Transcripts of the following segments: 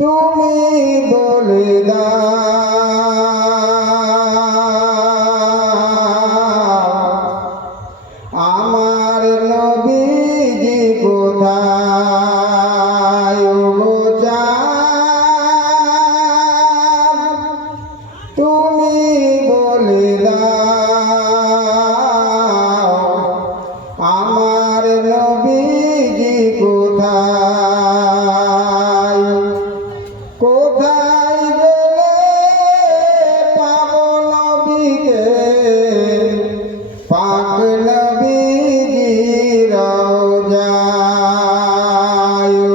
তুমি বলে দাও আমার নবীজি কোথায়? ওগো চাঁদ তুমি বলে দাও আমার নবীজি কোথায়? কোথায় গেলে পাবো নবীকে? পাক নবীজির রওজায়।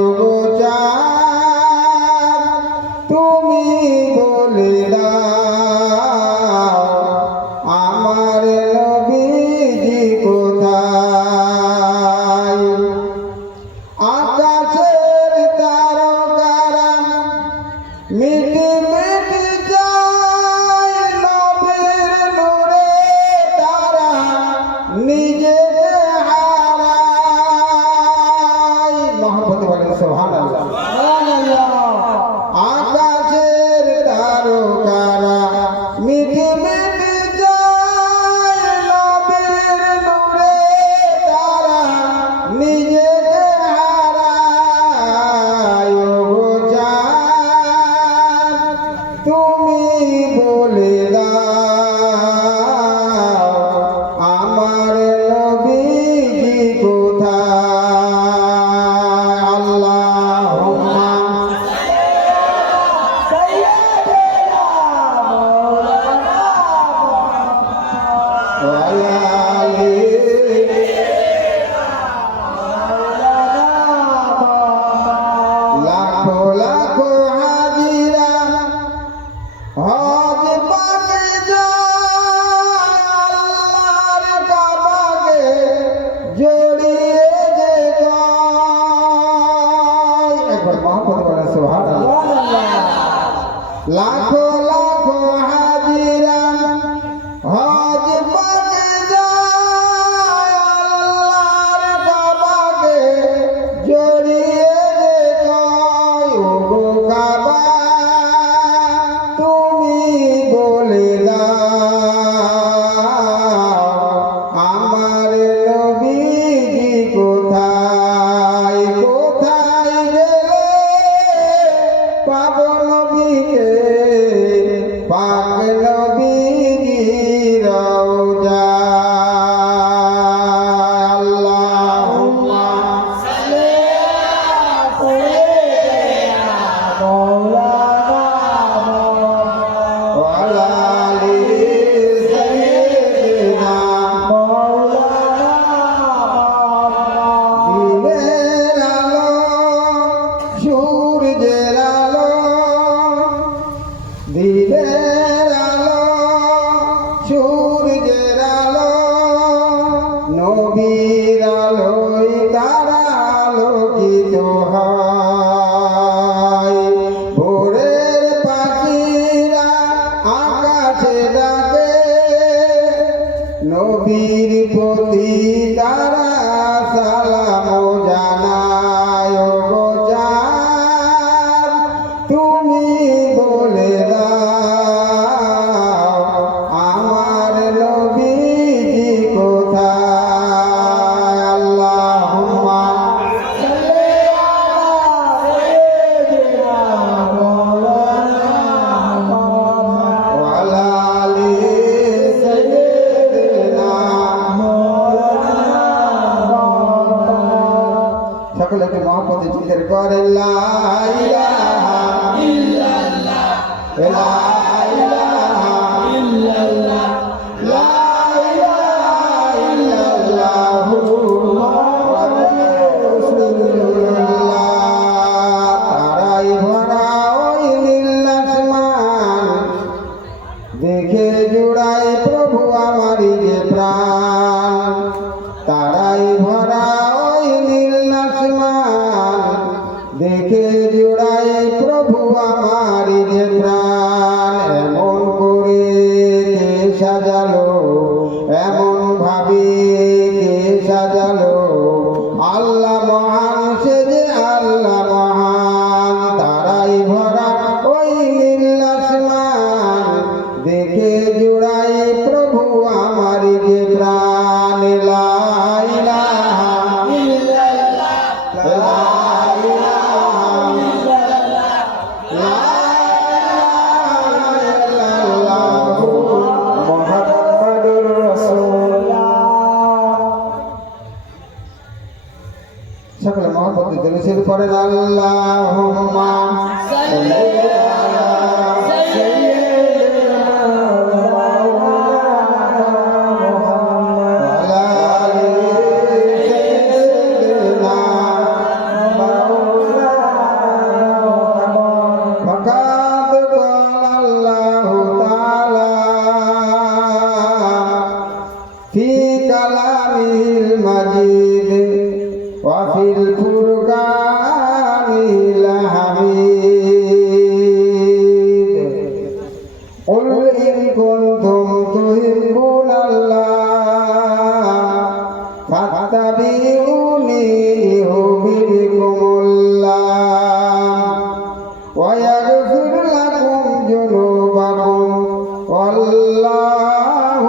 ওগো চাঁদ তুমি বলে দাও আমার নবীজি কোথায়? আকাশের তারকারা মিটি মিটি যায় নবীর নূরে, তারা নিজেকে হারায়। মহব্বতে বলেন সুবহানাল্লাহ। আকাশের তারকারা মিটি মিটি যায় নবীর নূরে, তারা নিজেকে হারায়। ওগো চাঁদ তুমি বলে দাও আমার নবীজি কোথায়? আল্লাহুম্মা ওয়ালা আলি লাখো লাখো হাজিরা হজ পাকে যায় আল্লাহর কাবাকে জড়িয়ে যে যায়। একবার মহব্বত বলেন সুবহানাল্লাহ। লাখো লাখো হাজিরা হজ পাকে যায় আল্লাহর কাবাকে জড়িয়ে যে যায়। ওগো কাবা তুমি বলে দাও আমার নবীজি কোথায়? কোথায় গেলে পাবো নবীকে? পাক নবীজির রওজায়। আল্লাহুম্মা সাল্লি আলা সাইয়্যিদিনা মাওলানা ওয়ালা আলি সাইয়্যিদিনা মাওলানা। দিনের আলো সূর্যের আলো, দিনের আলো সূর্যের আলো, নবীর আলোয় তারা আলোকিত হয়। ভোরের পাখিরা আকাশে ডাকে, নবীর প্রতি তারা সালাম জানায়। ওগো চাঁদ তুমি বলে দাও আমার নবীজি কোথায়? আল্লাহুম্মা সাল্লি আলা সাইয়্যিদিনা মাওলানা ওয়ালা আলি সাইয়্যিদিনা মাওলানা। সকলকে মহব্বতে জিকির করেন লা ইলাহা ইল্লাল্লাহ, লা ইলাহা ইল্লাল্লাহ, লা ইলাহা ইল্লাল্লাহ মুহাম্মাদুর রাসূলুল্লাহ। তারাই ভরা ওই নীল আসমান, দেখে জুড়াই প্রভু আমারই যে প্রাণ। তারাই ভরা ওই নীল আসমান, দেখে জুড়াই প্রভু আমারই যে প্রাণ। এমন করে কে সাজালো, এমন ভাবে কে সাজালো আল্লাহ মহান, সে যে আল্লাহ মহান, তারাই ভরা ওই নীল আসমান, দেখে জুড়াই প্রভু আমার যে প্রাণ। লা ইলাহা ইল্লাল্লাহ, লা ইলাহা ইল্লাল্লাহ, লা ইলাহা ইল্লাল্লাহ, মুহাম্মাদুর রাসূলুল্লাহ। সকলে মহব্বতে দিলের পড়েন আল্লাহুম্মা সাল্লি আলা সাইয়্যিদিনা মুহাম্মাদ ওয়া আলা আলি সাইয়্যিদিনা মাওলানা মুহাম্মদ। ফাকাদ ক্বালা আল্লাহু তাআলা ফি কালামিহিল মাজিদ وفي الفرقان الحميد قل إن كنتم تحبون الله فاتبعوني يحببكم الله ويغفر لكم ذنوبكم والله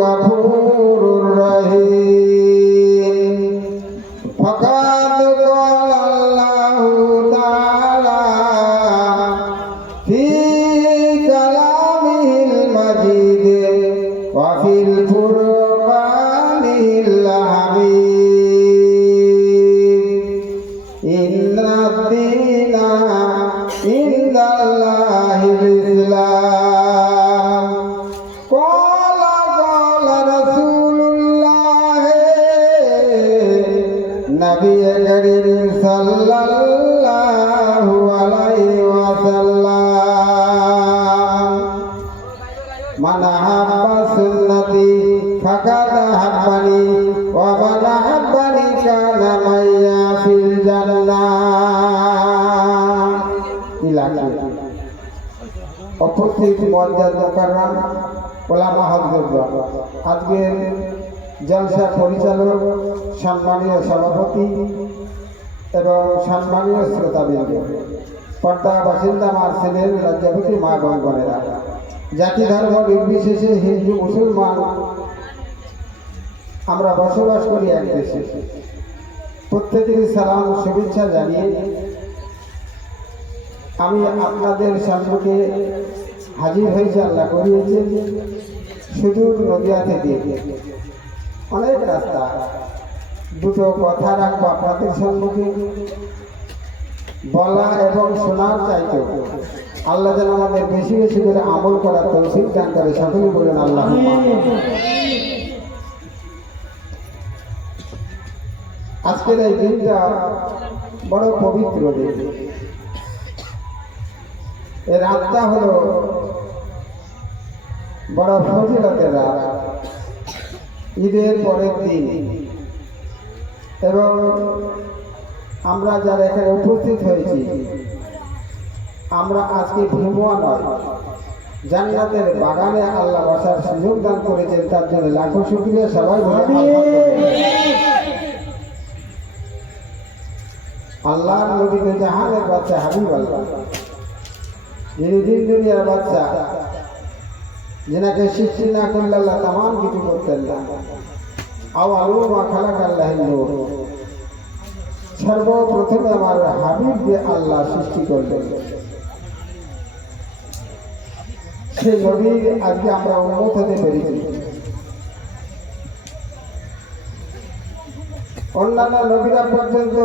غفور رحيم فقد قال الله تعالى في كلامه المجيد وفي الفرقان الحميد إن الدين عند الله الإسلام قال رسول الله নবী করিম সাল্লাল্লাহু আলাইহি ওয়াসাল্লাম মান আহাব্বা সুন্নতি ফাকাদ আহাব্বানি ওয়া মান আহাব্বানি কানা মাইয়া ফিল জান্নাহ। ইলাহি উপস্থিত মুআজ্জাজ মুকাররম ওলামা হযরত, আজকের জলসার পরিচালক, সম্মানীয় সভাপতি এবং সম্মানীয় শ্রোতাবৃন্দ, পর্দা বাসিন্দা মার ছেলের লজ্জাপতি মা বোনেরা, জাতি ধর্ম নির্বিশেষে হিন্দু মুসলমান আমরা বসবাস করি এক দেশে। প্রত্যেকেরই সালাম শুভেচ্ছা জানিয়ে আমি আপনাদের সম্মুখে হাজির হয়েছি। আল্লাহ করিয়েছে সুদূর নদিয়া থেকে অনেক রাস্তা, দুটো কথা রাখবো আপনাদের সম্মুখে, বলা এবং শোনার চাইতে আল্লাহ যেন আমাদের বেশি বেশি করে আমল করার তৌফিক দান করে। সকলেই বলেন আল্লাহুম্মা। আজকের এই দিনটা বড় পবিত্র দিন। এই রাতটা হলো বড় ফজিলতের রাত, ঈদের পরের দিন, এবং আমরা যারা এখানে উপস্থিত হয়েছি আমরা আজকে ভীমুয়া নয়, জান্নাতের বাগানে আল্লাহ বসার সুযোগ দান করেছেন, তার জন্য লাখো শুকরিয়া। সবাই আল্লাহর নবী তো জাহানের বাচ্চা হাবিব আল্লাহ, যিনি দিন দুনিয়ার বাচ্চা, যেনাকে সৃষ্টি না করলে আল্লাহ তামাম কিছু করতেন না। আওয়ালু মা খালাক আল্লাহ নূর, সর্বপ্রথমে আমার হাবিব দিয়ে আল্লাহ সৃষ্টি করলেন। সেই নবীর আজকে আমরা উন্নত হতে পেরেছি। অন্যান্য নবীরা পর্যন্ত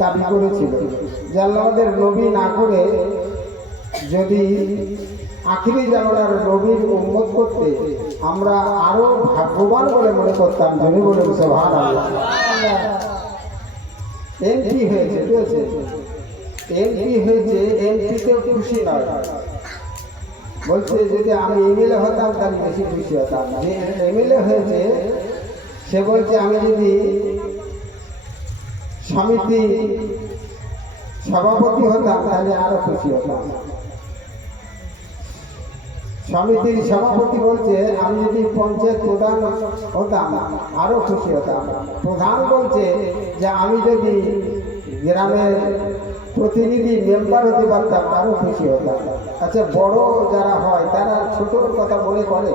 দাবি করেছিল যে আল্লাহ আমাদের নবী না করে যদি আখিরি জামানার নবীর উম্মত করতে আমরা আরো ভাগ্যবান বলে মনে করতাম। যদি বলেন সুবহানাল্লাহ। এমপি হয়েছে, ঠিক আছে, এমপি হয়েছে, এমপিতেও খুশি নয়, বলছে যদি আমি এমএলএ হতাম তাহলে বেশি খুশি হতাম। যে এমএলএ হয়েছে সে বলছে আমি যদি সমিতি সভাপতি হতাম তাহলে আরো খুশি হতাম। সমিতির সভাপতি বলছে আমি যদি পঞ্চায়েত প্রধান হতাম আরো খুশি হতাম। প্রধান বলছে যে আমি যদি গ্রামের প্রতিনিধি মেম্বার হতে পারতাম আরো খুশি হতাম। আচ্ছা, বড় যারা হয় তারা ছোটর কথা মনে করে?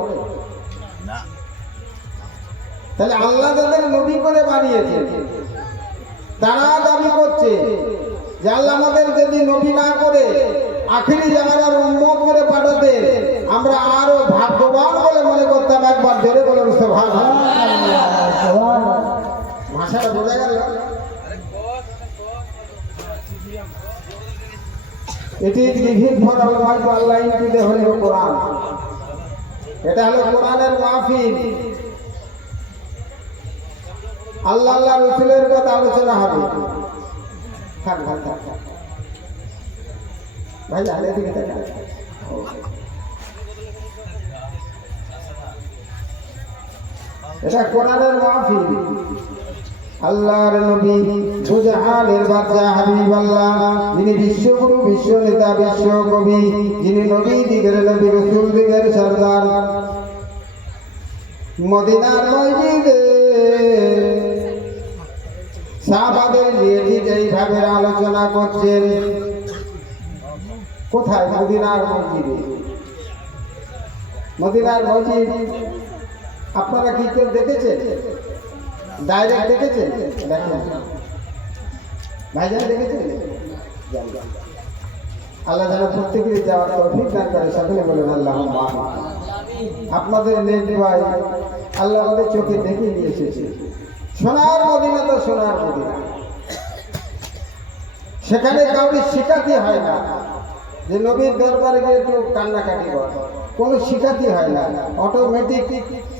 তাহলে আল্লাহ যাদের নবী করে বানিয়েছে তারা দাবি করছে যে আল্লাহ আমাদের যদি নবী না করে আখিরি জামানার উম্মত করে পাঠাতে আমরা আরো ভাগ্যবান বলে মনে করতাম। একবার জোরে বলে ভাষাটা বোঝা গেল? এটি লিভিং ফর আল্লাহ ইনটু হল কোরআন। এটা হলো কোরআনের মাহফিল। আল্লাহ আল্লাহ রসুলের কথা আলোচনা হবে। ভাই আগে দিকে এটা কোরআনের মাহফিল। আল্লাহর নবী সুজাহানের বাদশা হাবিবাল্লাহ, যিনি বিশ্বগুরু, বিশ্ব নেতা, বিশ্ব কবি, যিনি নবী দিগের নবী, রসুল দিগের সরদার, মদিনার মসজিদে সাহাবাদের নিয়ে ঠিক এইভাবে আলোচনা করছেন। কোথায়? মদিনার মসজিদে। মদিনার মসজিদ আপনারা কি কেউ দেখেছেন? ডাইরেক্ট দেখেছেন? দেখেন ভাইজান, দেখেছেন? আল্লাহ যেন প্রত্যেকেরই যাওয়ার তৌফিক দান করে। সকলে বলেন আল্লাহুম্মা আমিন। আপনাদের নেক ভাই আল্লাহ আমাদের চোখে দেখে নিয়ে এসেছে। সোনার মদিনা তো সোনার মদিনা, সেখানে কাউকে শিখাতে হয় না যে নবীর দরবারে গিয়ে একটু কান্নাকাটি কর, কোনো শিখাতে হয় না, অটোমেটিক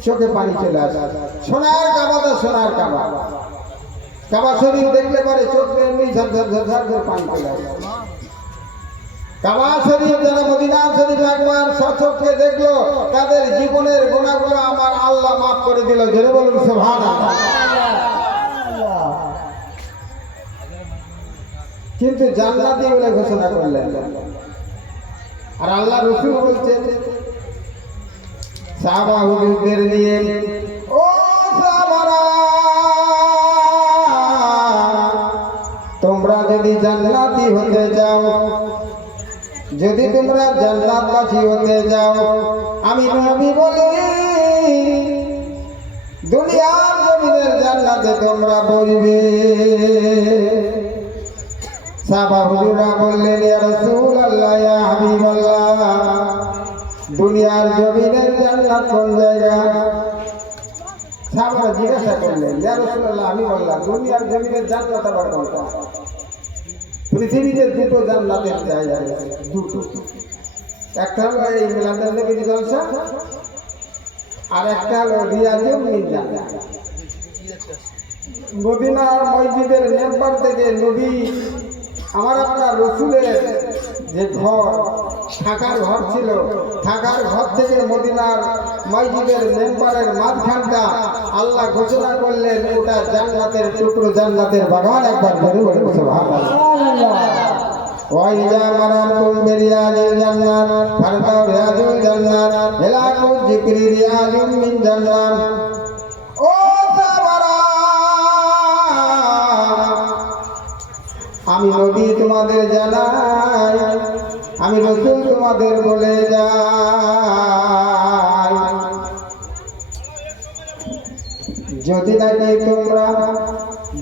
চোখে পানি চলে আসে। সোনার কাবা তো সোনার কাবা, কাবা শরীফ দেখলে পরে চোখ এমনি ঝরঝর ঝরঝর করে পানি চলে আসে। কাবা শরীফ যারা মদিনা শরীফ একবার সচক্ষে দেখলো তাদের জীবনের গুনাহগুলো আমার আল্লাহ মাফ করে দিল। জোরে বলুন সুবহানাল্লাহ। কিন্তু জান্নাতি বলে ঘোষণা করলেন। আর আল্লাহ রসুল বলছেন সাহাবা হুজুরদের নিয়ে, ও সাহাবারা, তোমরা যদি জান্নাতি হতে যাও, যদি তোমরা জান্নাতবাসী হতে যাও, আমি নবী বলি দুনিয়ার জমিনের জান্নাতে তোমরা বলবে। সাহাবা হুজুররা বললেন, ইয়া রাসূলুল্লাহ, ইয়া হাবিবাল্লাহ, দুনিয়ার জমিনের জান্নাত কোন জায়গা? সাহাবারা জিজ্ঞাসা করলেন, ইয়া রাসূলুল্লাহ, আমি বললাম দুনিয়ার জমিনের জান্নাত আবার কোনটা? পৃথিবীতে দুটো জান্নাতের জায়গা, দুটো। একটা হলো এই মিলাদুন নবী জলসা, আর একটা হলো রিয়াজুল মিন জান্নাত। মদিনার মসজিদের মেম্বার থেকে নবী আমার আপনার রসুলের যে ঘর, থাকার ঘর ছিল, থাকার ঘর থেকে মদিনার মসজিদের মেম্বারের মাঝখানটা আল্লাহ ঘোষণা করলেন ওটা জান্নাতের টুকরো, জান্নাতের বাগান। একবার ধরে বলে সুবহানাল্লাহ। ওয়াইজা মারাতুম বিরিয়াজিল জান্নাত ফারতাউ রিয়াজুল জান্নাত ইলাকু যিকরি রিয়াজুম মিন জান্নাত। ও সাহাবারা, আমি নবী তোমাদের জানাই, আমি রাসূল তোমাদের বলে যাই, যদি নাকি তোমরা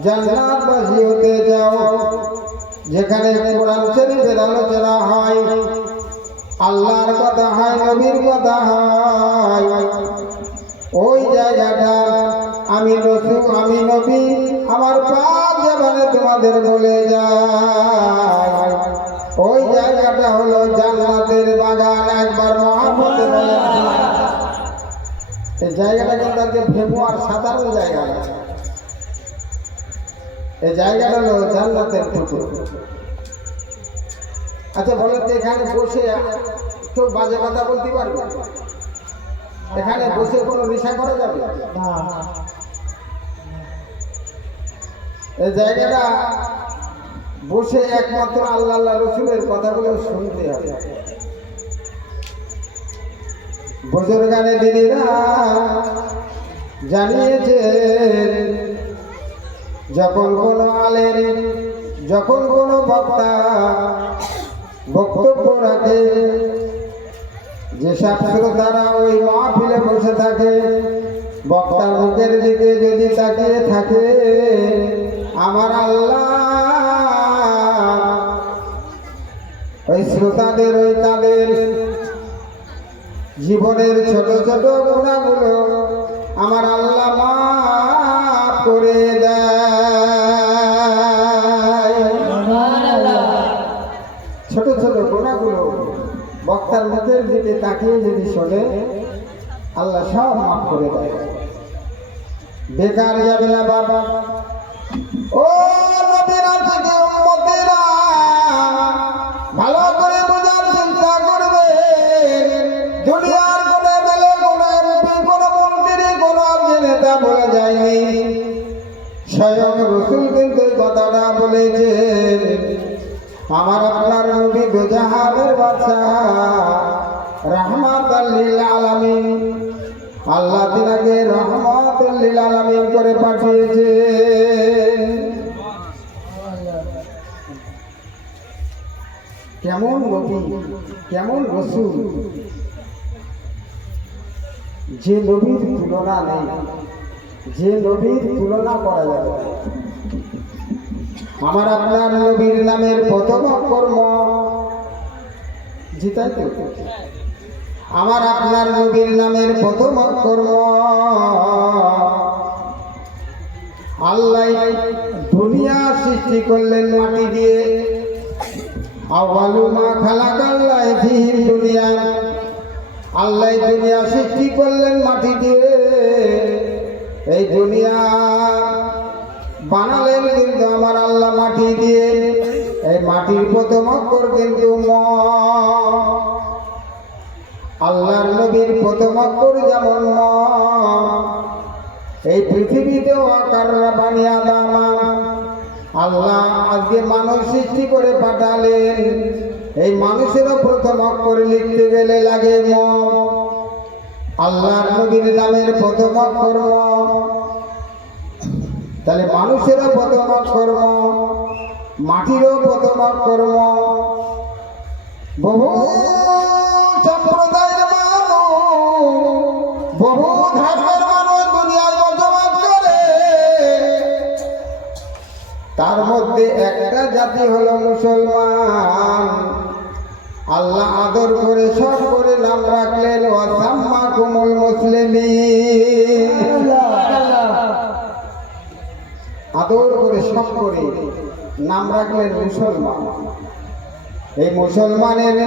জান্নাতবাসী হতে যাও, যেখানে কোরআন শরীফের আলোচনা হয়, আল্লাহর কথা হয়, নবীর কথা হয়, ওই জায়গাটা আমি রাসূল, আমি নবী আমার পাক জবানে তোমাদের বলে যাই, ওই জায়গাটা হলো জান্নাতের বাগান। একবার মহব্বতে বলে। এই জায়গাটা কিন্তু আজকে ভেবো আর সাধারণ জায়গা না, এই জায়গাটা হলো জান্নাতের টুকরো। আচ্ছা বলেন তো, এখানে বসে কেউ বাজে কথা বলতে পারবে? এখানে বসে কোনো নেশা করা যাবে না। এই জায়গাটা বসে একমাত্র আল্লাহ আল্লাহ রসুলের কথাগুলো শুনতে হবে। বুজুর্গানে দিদিরা জানিয়েছেন, যখন কোনো আলেম, যখন কোনো বক্তা বক্তব্য রাখে, যেসব শ্রোতারা ওই মাহফিলে বসে থাকে, বক্তার মুখের দিকে যদি তাকিয়ে থাকে, আমার আল্লাহ ওই শ্রোতাদের, ওই তাদের জীবনের ছোট ছোট গুণাগুলো আমার আল্লাহ মাফ করে দেয়। ছোট ছোট গুণাগুলো বক্তার মুখের দিকে তাকিয়ে যদি শোনে, আল্লাহ সব মাফ করে দেয়। বেকার যাবে না বাবা। ও নবীর আশিকি উম্মতেরা, ভালো করে বোঝার চেষ্টা করবে। দুনিয়ার কোন বেলে, কোন এমপি, কোন মন্ত্রী, কোন নেতা বলে যায়নি, স্বয়ং রাসূল কিন্তু এই কথাটা বলেছেন। আমার আপনার নবী দোজাহানের বাদশা, রাহমাতাল লিল আলামিন, আল্লাহ তিনাকে রহমাতুল লিল আলামিন করে পাঠিয়েছে। কেমন নবী, কেমন রাসূল, যে নবীর তুলনা নেই, যে নবীর তুলনা করা যাবে। আমার আপনার নবীর নামের প্রথম কর্ম, জিতাই তো, আমার আপনার নবীর নামের প্রথম কর্ম, আল্লাহ দুনিয়া সৃষ্টি করলেন মাটি দিয়ে। আউয়ালু মা খালাকাল্লাহ ফিহি দুনিয়া, আল্লাহ দুনিয়া সৃষ্টি করলেন মাটি দিয়ে। এই দুনিয়া বানালেন কিন্তু আমার আল্লাহ মাটি দিয়ে। এই মাটির প্রথম অক্ষর কিন্তু ম। আল্লাহর নবীর প্রথম অক্ষর যেমন ম, এই পৃথিবীতেও আকাররা বানিয়া দামা। আল্লাহ আজকে মানুষ সৃষ্টি করে পাঠালেন, এই মানুষেরও প্রথম অক্ষর লিখতে গেলে লাগে ম। আল্লাহর নবীর নামের প্রথম অক্ষর ম, তাহলে মানুষেরও প্রথম অক্ষর ম, মাটিরও প্রথম অক্ষর ম। বহু সম্প্রদায়ের মানুষ, বহু ধর্মের মানুষ দুনিয়ায় বসবাস করে, তার মধ্যে একটা জাতি হলো মুসলমান। আল্লাহ আদর করে সব করে নাম রাখলেন ওয়াসাম্মাকুমুল মুসলিমিন। আদর করে সব করে নাম রাখলেন মুসলমান। এই মুসলমানের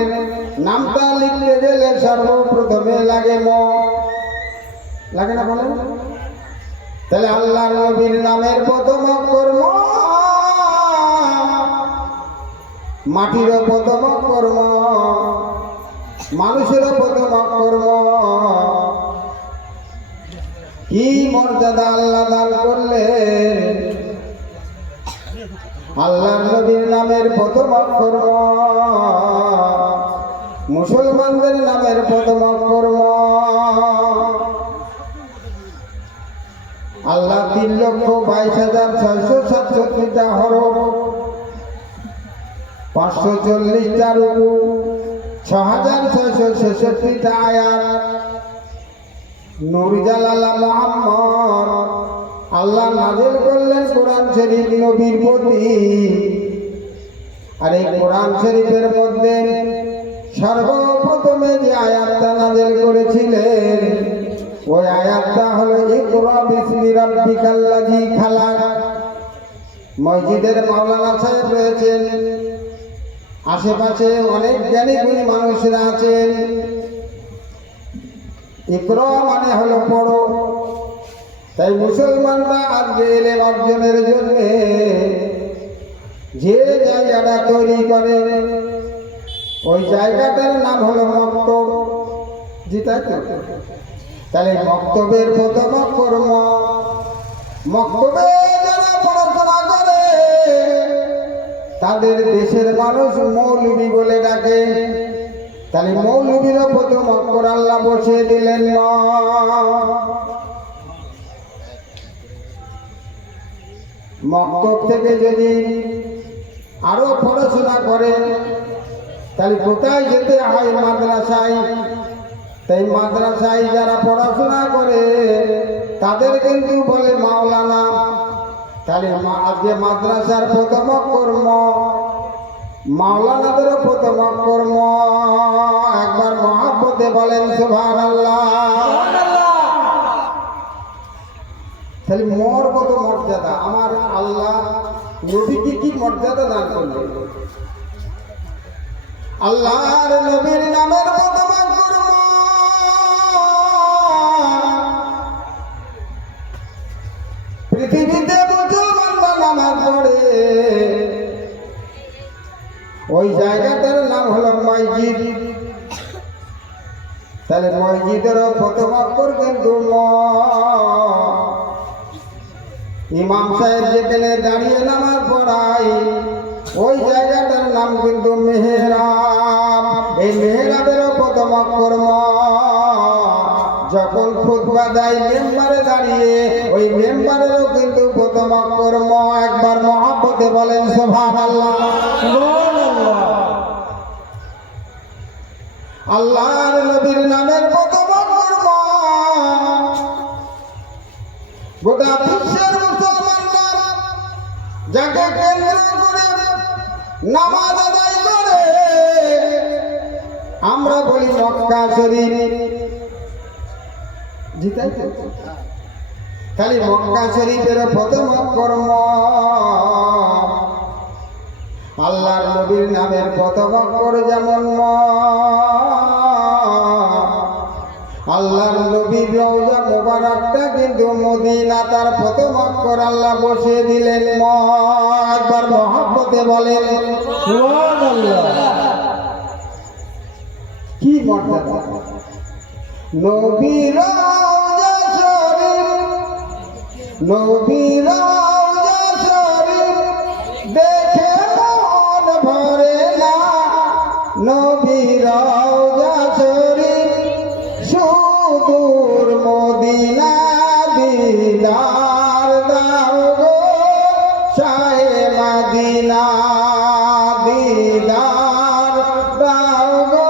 নামটা লিখতে গেলে সর্বপ্রথমে লাগে ম, লাগে না বলেন? তাহলে আল্লাহর নবীর নামের প্রথম অক্ষর ম, মাটিরও প্রথম অক্ষর ম, মানুষেরও প্রথম অক্ষর ম। কি মর্যাদা আল্লাহ দান করলেন! আল্লাহর নবীর নামের প্রথম অক্ষর ম, মুসলমানদের নামের প্রথম অক্ষর ম। আল্লাহ 3,22,667টা হরফ, 540টা রুকু, 6,666টা আয়াত, নূর জালালা মুহাম্মদ আল্লাহ নাযিল করলেন কোরআন শরীফ নবীর প্রতি। আর এই কোরআন শরীফের মধ্যে সর্বপ্রথমে যে আয়াতটা নাযিল করেছিলেন, ওই আয়াতটা হলো ইকরা বিসমি রাব্বিকাল্লাযী খালাক। মসজিদের মাওলানা সাহেব রয়েছেন, আশেপাশে অনেক জ্ঞানী গুণী মানুষরা আছেন। ইকরা মানে হলো পড়ো। তাই মুসলমানরা আজকে ইলম অর্জনের জন্য যে জায়গাটা তৈরি করে, ওই জায়গাটার নাম হলো মক্তব। জি তাই তো? তাহলে মক্তবের প্রথম অক্ষর ম। মক্তবে যারা পড়াশোনা করে তাদের দেশের মানুষ মৌলবি বলে ডাকে। তাহলে মৌলবীর প্রথম অক্ষর আল্লাহ বসিয়ে দিলেন ম। মক্তব থেকে যদি আরো পড়াশোনা করে তাহলে কোথায় যেতে হয়? মাদ্রাসায়। তাই মাদ্রাসায় যারা পড়াশোনা করে তাদের কিন্তু বলে মাওলানা। তাহলে আজকে মাদ্রাসার প্রথম অক্ষর ম, মাওলানাদেরও প্রথম অক্ষর ম। একবার মহাব্বতে বলেন সুবহানাল্লাহ। তাহলে মোর কত মর্যাদা! আমার আল্লাহ নবীকে কি মর্যাদা দান করলেন! আল্লাহর নবীর নামের প্রথম অক্ষর ম। পৃথিবীতে মুসলমানরা নামাজ পড়ে ওই জায়গাটার নাম হলো মসজিদ। তাহলে মসজিদেরও প্রথম অক্ষর কিন্তু ম। ইমাম সাহেব যেখানে দাঁড়িয়ে নামাজ পড়ায় ওই জায়গাটার নাম কিন্তু মেহরাব। এই মেহরাবেরও প্রথম অক্ষর ম। যখন খুতবা দেয় মেম্বারে দাঁড়িয়ে ওই মেম্বারেরও কিন্তু প্রথম অক্ষর ম। একবার মহাব্বতে বলেন সুবহানাল্লাহ। আল্লাহর নবীর নামের প্রথম অক্ষর ম। গোটা বিশ্বের মুসলমানরা যাকে কেন্দ্র করে নামাজ আদায় করে আমরা বলি মক্কা শরীফ। জিতাই খালি মক্কা শরীফের প্রথম অক্ষর ম। আল্লাহর নবীর নামের প্রথম অক্ষর যেমন ম। আল্লাহর নবীর রওজা মোবারকটা কিন্তু মদিনা, তার প্রথম অক্ষর আল্লাহ বসিয়ে দিলেন ম। একবার মহব্বতে বলেন সুবহানাল্লাহ। কি মর্যাদা! নবীর রওজা শরীফ, নবীর রওজা শরীফ দেখে মন ভরে না। নবীর রওজা শরীফ সুদূর মদিনা দিদার দাও গো শাহে মদিনা, দিদার দাও গো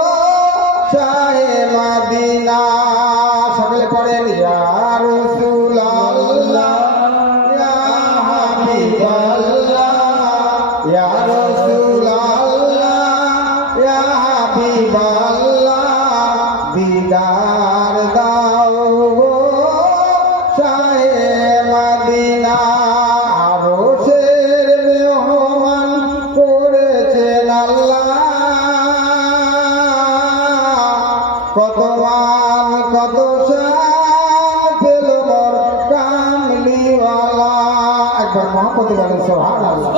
শাহে মদিনা। সকলে পড়েন ইয়া রাসূলুল্লাহ ইয়া হাবিবাল্লাহ ইয়া রাসূলুল্লাহ ইয়া হাবিবাল্লাহ, দিদার দাও গো শাহে মদিনা। আরশের মেহমান করেছেন আল্লাহ, কত মান কত শান পেল মোর কামলিওয়ালা। একবার মহব্বতে বলেন সুবহানাল্লাহ।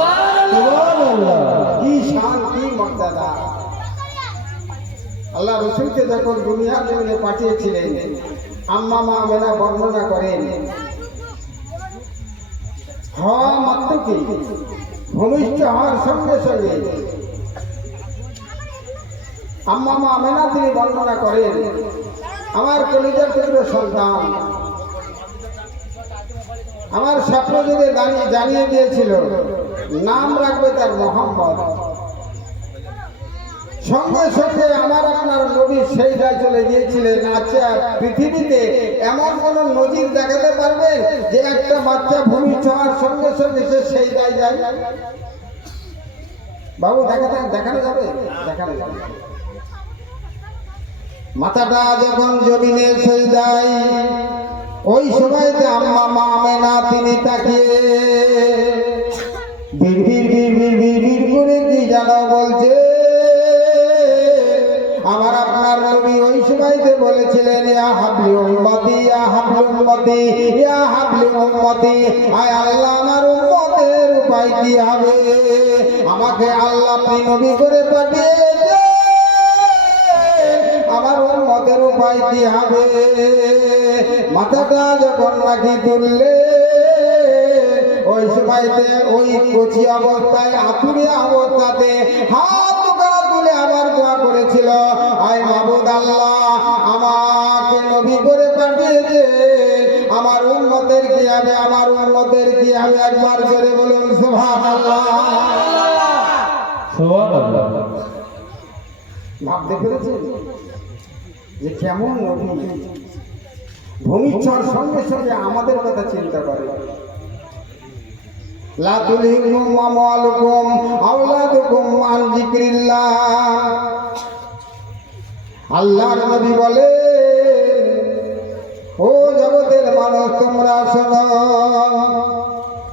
সুবহানাল্লাহ। কি শান, কি মর্যাদা! আল্লাহ রসুলকে যখন দুনিয়ার জমিনে পাঠিয়েছিলেন আম্মা মা আমেনা বর্ণনা করেন, হওয়া মাত্র কি ভূমিষ্ঠ হওয়ার সঙ্গে সঙ্গে আম্মা মা আমেনা তিনি বর্ণনা করেন, আমার কলিজার টুকরো সন্তান আমার স্বপ্ন যদি জানিয়ে দিয়েছিল নাম রাখবে তার মোহাম্মদ। সঙ্গে সঙ্গে আমার আপনার নবী সেই দায় চলে গিয়েছিলেন। আচ্ছা, পৃথিবীতে এমন কোন নজির দেখাতে পারবেন যে একটা বাচ্চা ভূমিষ্ঠ হওয়ার সঙ্গে সঙ্গে সে সেই দায় যায়? বাবু দেখানো যাবে? দেখানো যাবে। মাথাটা যখন জমিনে সেই দায়, ওই সময়তে আম্মা মা আমেনা তিনি তাকিয়ে বিড় করে কি জানো বলছে? আমার আপনার নবী ওই সময়তে বলেছিলেন ইয়া হাবলি উম্মতি ইয়া হাবলি উম্মতি ইয়া হাবলি উম্মতি। আয় আল্লাহ, আমার উম্মতের উপায় কি হবে? আমাকে আল্লাহ আপনি নবী করে পাঠিয়েছে, আমার উম্মতের উপায় কি হবে? মাথাটা যখন নাকি তুললে ওই সময়তে ওই কচি অবস্থায় আতুরে অবস্থাতে হাত তুলে আবার দোয়া করেছিল, আয় মাবুদ আল্লাহ, আমাকে নবী করে পাঠিয়েছে, আমার উম্মতের কি হবে, আমার উম্মতের কি হবে? একবার জোরে বলুন সুবহানাল্লাহ। সুবহানাল্লাহ। ভাবতে পেরেছেন যে কেমন নবী? ভূমিচ্ছর সঙ্গে সঙ্গে আমাদের কথা চিন্তা করে। লা তুলহিকুম আমওয়ালুকুম আওলাদুকুম আন যিকরিল্লাহ। আল্লাহর নবী বলে, ও জগতের মানুষ তোমরা শোনো,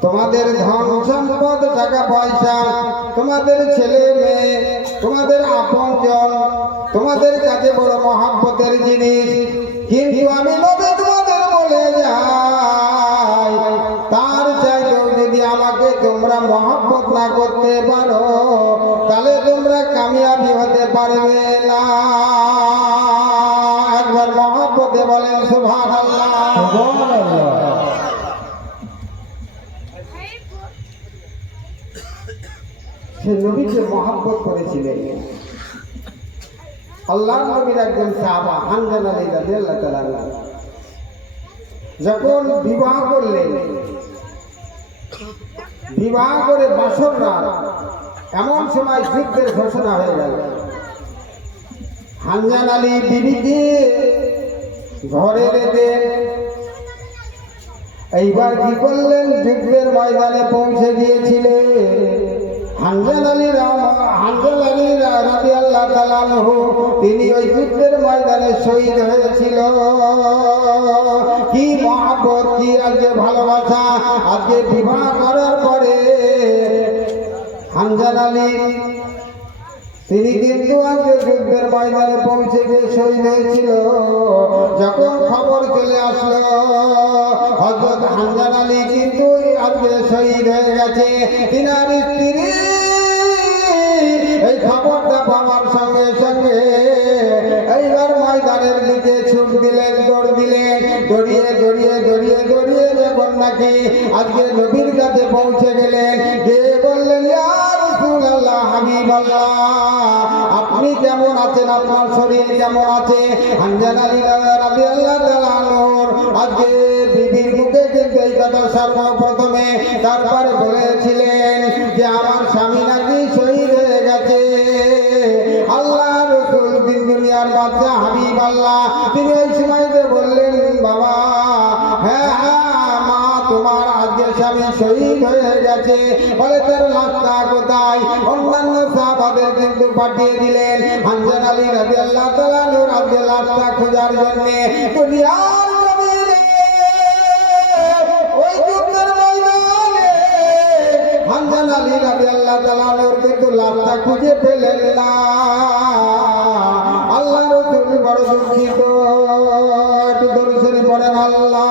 তোমাদের ধন সম্পদ টাকা পয়সা, তোমাদের ছেলে মেয়ে, তোমাদের আপনজন তোমাদের কাছে বড় মহব্বতের জিনিস, কিন্তু আমি নবী তোমাদের বলে যাই, তার চাইতেও যদি আমাকে তোমরা মহব্বত না করতে পারো, তাহলে তোমরা কামিয়াবি হতে পারবে না। একবার মহব্বতে বলেন সুবহানাল্লাহ। সুবহানাল্লাহ। সে নবীকে মহব্বত করেছিলেন। আল্লাহর নবীর একজন সাহাবা হানজালা রাদিয়াল্লাহু তাআলা যখন বিবাহ করলেন, বিবাহ করে বাসর রাত, এমন সময় যুদ্ধের ঘোষণা হয়ে গেল। হানজালা আলী বিবিকে ঘরে রেখে এইবার কি করলেন, যুদ্ধের ময়দানে পৌঁছে গিয়েছিলেন। হানজালা আলী রাদিয়াল্লাহু তাআলা আনহু তিনি ওই যুদ্ধের ময়দানে শহীদ হয়েছিল। কি মহব্বত, কি আজকে ভালোবাসা! আজকে বিবাহ করার পরে হানজালা আলী তিনি কিন্তু আজকে যুদ্ধের ময়দানে পৌঁছে গিয়ে শহীদ হয়েছিল। যখন খবর চলে আসলো হযরত হানজালা আলী কিন্তু আজকে শহীদ হয়ে গেছে, তিনার স্ত্রী এই খবরটা পাওয়ার সঙ্গে সঙ্গে এইবার ময়দানের দিকে ছুট দিলেন, দৌড় দিলেন, দৌড়িয়ে দৌড়িয়ে দৌড়িয়ে দৌড়িয়ে যখন নাকি আজকে নবীর কাছে পৌঁছে গেলেন, গিয়ে বললেন, ইয়া রাসূলুল্লাহ, হাবিবাল্লাহ, আপনি কেমন আছেন, আপনার শরীর কেমন আছে? হানজালা আলী রাদিয়াল্লাহু তাআলা আনহুর আজকে বিবির মুখে কিন্তু এই কথা সর্বপ্রথমে তারপরে বলেছিলেন যে আমার স্বামী নাকি শহীদ হয়ে গেছে। আল্লাহ রাসূল দিন দুনিয়ার বাদশা হাবিব আল্লাহ তিনি ওই সময়তে বললেন, বাবা, হ্যাঁ হ্যাঁ মা, তোমার আজকে স্বামী শহীদ হয়ে গেছে। বলে তার লাশটা কোথায়? অন্যান্য সাহাবাদের কিন্তু পাঠিয়ে দিলেন হানজালা আলী রাদিয়াল্লাহু তাআলা আনহুর আজকে লাশটা খোঁজার জন্য। দুনিয়ার জমিনে ওই যুদ্ধের ময়দানে হানজালা আলী রাদিয়াল্লাহু তাআলা আনহুর কিন্তু লাশটা খুঁজে পেলেন না। আল্লাহ রাসূল বড় দুঃখিত। একটু দরুদ শরীফ পড়েন। আল্লাহ